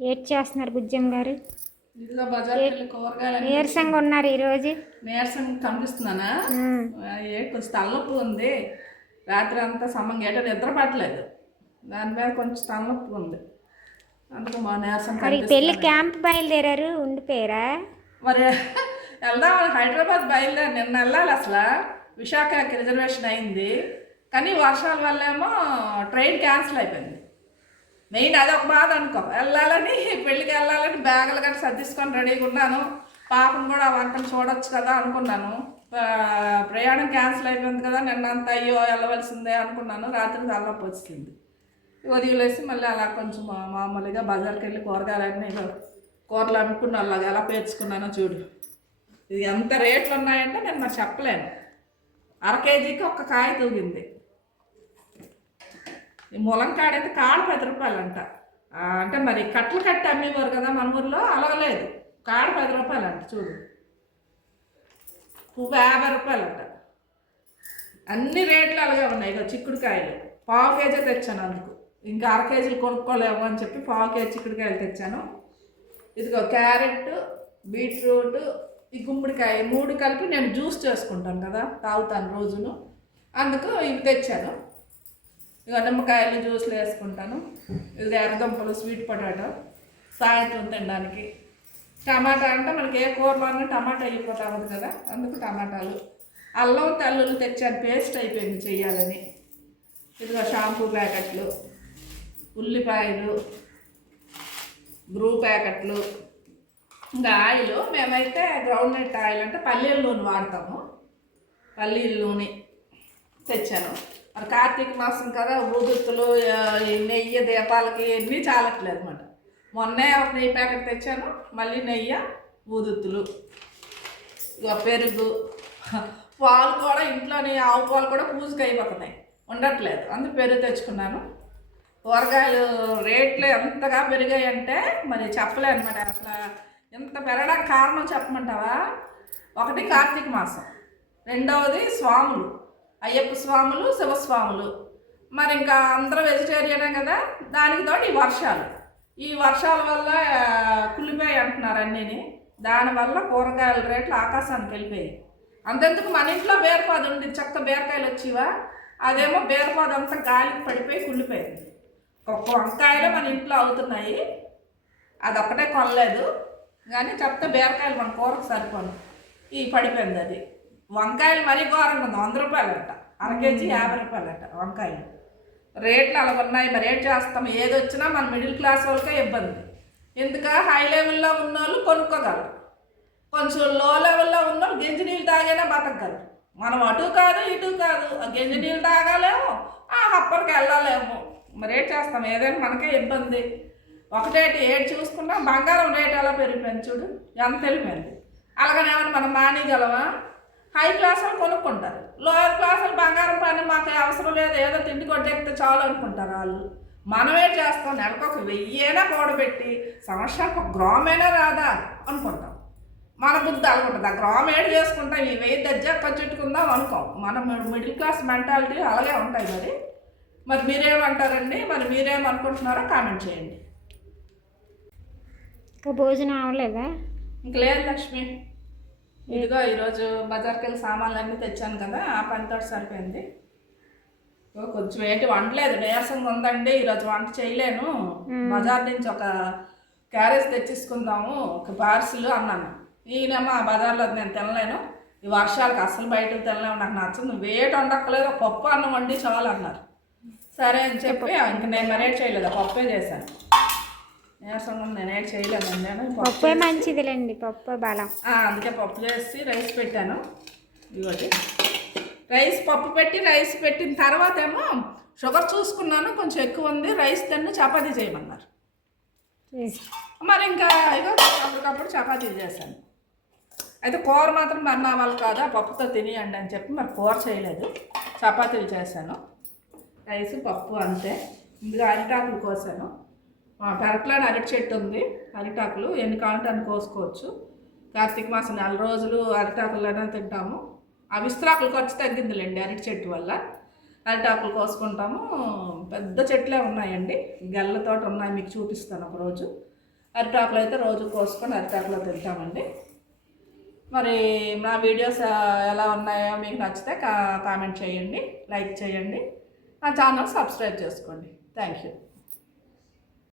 ఏడ్ చేస్తున్నారు బుజ్జమ్మ గారు? ఇదిగో బజార్కి కూరగాయలు నీరసంగా ఉన్నారు ఈరోజు నీరసం కనిపిస్తున్నానా? ఏ కొంచెం తలనొప్పి ఉంది. రాత్రి అంతా సమంగా ఏటో నిద్ర పట్టలేదు. దాని మీద కొంచెం తలనొప్పి ఉంది. అందుకు మా నీరసం మరి. పెళ్ళి క్యాంప్ బయలుదేరారు ఉండిపోయారా? మరి వెళ్దాం హైదరాబాద్ బయలుదేరి నిన్న వెళ్ళాలి అసలు. విశాఖకి రిజర్వేషన్ అయింది. కానీ వర్షాల వల్ల ఏమో ట్రైన్ క్యాన్సిల్ అయిపోయింది. మెయిన్ అదొక బాధ అనుకో. వెళ్ళాలని పెళ్ళికి వెళ్ళాలని బ్యాగులు కానీ సర్దిసుకొని రెడీగా ఉన్నాను. పాపను కూడా వంటను చూడొచ్చు కదా అనుకున్నాను. ప్రయాణం క్యాన్సిల్ అయిపోయింది కదా నిన్నంత అయ్యో వెళ్ళవలసిందే అనుకున్నాను. రాత్రి తలనొప్పి వచ్చింది. వదిలేసి మళ్ళీ అలా కొంచెం మామూలుగా బజార్కి వెళ్ళి కూరగాయలన్నీ కూరలు అమ్ముకున్న వాళ్ళగా ఎలా పేర్చుకున్నానో చూడు. ఇది ఎంత రేట్లు ఉన్నాయంటే నేను మరి చెప్పలేను. అర కేజీకి ఒక కాయ తూగింది. ఈ ములంకాడ అయితే కాడ పది రూపాయలు అంట అంటే మరి కట్టలు కట్టి అమ్మేవారు కదా మన ఊర్లో? అలగలేదు. కాడ పది రూపాయలు అంట చూడు. పువ్వు యాభై రూపాయలు అంట అన్ని రేట్లు అలాగే ఉన్నాయి. ఇక చిక్కుడుకాయలు. పావు కేజీ తెచ్చాను అందుకు. ఇంకా అర కేజీలు కొనుక్కోలేము అని చెప్పి పావు కేజీ చిక్కుడుకాయలు తెచ్చాను. ఇదిగో క్యారెట్ బీట్రూట్ ఈ గుమ్మడికాయ మూడు కలిపి నేను జ్యూస్ చేసుకుంటాను కదా తాగుతాను రోజును. అందుకు ఇవి తెచ్చాను. ఇక నిమ్మకాయలు జ్యూస్లు వేసుకుంటాను. ఇది ఎర్రదుంపలు స్వీట్ పొటాటో సాయంత్రం తినడానికి. టమాటా అంటే మనకి ఏ కూరలోనే టమాటా అయిపోతా ఉంది కదా అందుకు టమాటాలు. అల్లం తల్లులు తెచ్చాను పేస్ట్ అయిపోయింది చేయాలని ఇదిగో షాంపూ ప్యాకెట్లు ఉల్లిపాయలు బ్రూ ప్యాకెట్లు. ఇంకా ఆయిల్ మేమైతే గ్రౌండ్ నట్ ఆయిల్ అంటే పల్లీల నూనె వాడతాము. పల్లీల నూనె తెచ్చాను. కార్తీక మాసం కదా ఊదుతులు నెయ్యి దీపాలకి ఇవన్నీ చాలట్లేదు అనమాట మొన్నే ఒక నెయ్యి ప్యాకెట్ తెచ్చాను మళ్ళీ నెయ్యి ఊదుతులు ఇక పెరుగు పాలు కూడా ఇంట్లోని ఆవు పాలు కూడా పూజకి అయిపోతున్నాయి. ఉండట్లేదు అందుకు పెరుగు తెచ్చుకున్నాను. కూరగాయలు రేట్లు ఎంతగా పెరిగాయంటే మరి చెప్పలే అనమాట అసలు. ఇంత పెరగడానికి కారణం చెప్పమంటావా? ఒకటి కార్తీక మాసం రెండవది స్వాములు. అయ్యప్ప స్వాములు శివస్వాములు. మరి ఇంకా అందరూ వెజిటేరియనే కదా? దానికి తోడు ఈ వర్షాలు. ఈ వర్షాల వల్ల ఆ, కుళ్ళిపోయి అంటున్నారు అన్నీని. దానివల్ల కూరగాయల రేట్లు ఆకాశానికి వెళ్ళిపోయాయి. అంతెందుకు మన ఇంట్లో బీరపాదు ఉంది చక్క బీరకాయలు వచ్చేవా? అదేమో బీరపాదు అంతా గాలికి పడిపోయి కుళ్ళిపోయింది ఒక్క వంకాయలు మన ఇంట్లో అవుతున్నాయి. అది ఒక్కటే కొనలేదు. కానీ చెప్తే బీరకాయలు మన కూరకు సరిపోను. ఈ పడిపోయింది అది. వంకాయలు మరీ ఘోరంగా ఉంది. వంద రూపాయలు అంట అర కేజీ యాభై రూపాయలు అంట వంకాయలు. రేట్లు అలా ఉన్నాయి మరి ఏం చేస్తాం? ఏది వచ్చినా మన మిడిల్ క్లాస్ వాళ్ళకే ఇబ్బంది. ఎందుక? హై లెవెల్లో ఉన్న వాళ్ళు కొనుక్కోగలరు. కొంచెం లో లెవెల్లో ఉన్న వాళ్ళు గెంజి నీళ్ళు తాగైనా బతకగలరు. మనం అటు కాదు ఇటు కాదు. ఆ గెంజి నీళ్ళు తాగాలేము ఆ హప్పర్కి వెళ్ళలేము. మరి ఏం చేస్తాం? ఏదైనా మనకే ఇబ్బంది. ఒకటేటి ఏడు చూసుకున్నా బంగారం రేట్ ఎలా పెరిగిపోయింది చూడు? ఎంత వెళ్ళిపోయింది? అలాగనే ఏమైనా మనం మానేయగలమా? హై క్లాస్ వాళ్ళు కొనుక్కుంటారు. లోయర్ క్లాస్ వాళ్ళు బంగారం పని మాకు అవసరం లేదు ఏదో తిండి కొట్టెక్కితే చాలు అనుకుంటారు వాళ్ళు. మనమే చేస్తాం నెలకు ఒక వెయ్యేనా కూడబెట్టి సంవత్సరానికి ఒక గ్రామైనా రాదా అనుకుంటాం. మన బుద్ధి అనుకుంటుంది ఆ గ్రామ్ ఏడు చేసుకుంటాం ఈ వెయ్యి దజ్జా ఖర్చుట్టుకుందాం అనుకోం. మన మిడిల్ క్లాస్ మెంటాలిటీ అలాగే ఉంటాయి మరి. మరి మీరేమంటారండి? మరి మీరేమనుకుంటున్నారో కామెంట్ చేయండి. ఇంకా భోజనం అవ్వలేదా ఇంక లేదు లక్ష్మి. ఇదిగో ఈరోజు బజార్కి వెళ్ళి సామాన్లు అన్నీ తెచ్చాను కదా ఆ పనితో సరిపోయింది. కొంచెం ఏంటి వండలేదు నీరసంగా ఉందండి ఈరోజు వంట చేయలేను. బజార్ నుంచి ఒక క్యారేజ్ తెచ్చేసుకుందాము ఒక పార్సిల్ అన్నాను. ఈయనేమో ఆ బజార్లో నేను తినలేను ఈ వర్షాలకు అసలు బయటకు తినలేము నాకు నచ్చదు వేటి వండక్కలేదు ఒక పప్పు అన్నం వండి చాలు అన్నారు. సరే అని చెప్పి ఇంక నేను మరేట్ చేయలేదు ఆ పప్పే చేశాను. నీరసంగా నేనేం చేయలేదండి నేను పప్పు మంచిదిలేండి పప్పు బలం. అందుకే పప్పు చేసి రైస్ పెట్టాను. ఇవ్వండి రైస్ పప్పు పెట్టి రైస్ పెట్టిన తర్వాత ఏమో షుగర్ చూసుకున్నాను కొంచెం ఎక్కువ ఉంది రైస్ తిన్ను చపాతీ చేయమన్నారు. మరి ఇంకా ఇగో అప్పటికప్పుడు చపాతీలు చేశాను. అయితే కూర మాత్రం మరి నా వాళ్ళు కాదు ఆ పప్పుతో తినేయండి అని చెప్పి మరి కూర చేయలేదు. చపాతీలు చేశాను. రైస్ పప్పు అంతే. ఇందులో అరిటాకులు కోసాను. మా పెరట్లో అరటి చెట్టు ఉంది అరిటాకులు. ఎన్ని కావాలంటే అని కోసుకోవచ్చు. కార్తీక మాసం నెల రోజులు అరిటాకులనే తింటాము. ఆ విస్తరాకులు ఖర్చు తగ్గిందిలేండి అరటి చెట్టు వల్ల. అరిటాకులు కోసుకుంటాము. పెద్ద చెట్లే ఉన్నాయండి. గెల్లతోటి ఉన్నాయి మీకు చూపిస్తాను ఒకరోజు. అరిటాకులు అయితే రోజు కోసుకొని అరిటాకులో తింటామండి. మరి నా వీడియోస్ ఎలా ఉన్నాయో మీకు నచ్చితే కా కామెంట్ చేయండి లైక్ చేయండి. నా ఛానల్ సబ్స్క్రైబ్ చేసుకోండి. Thank you.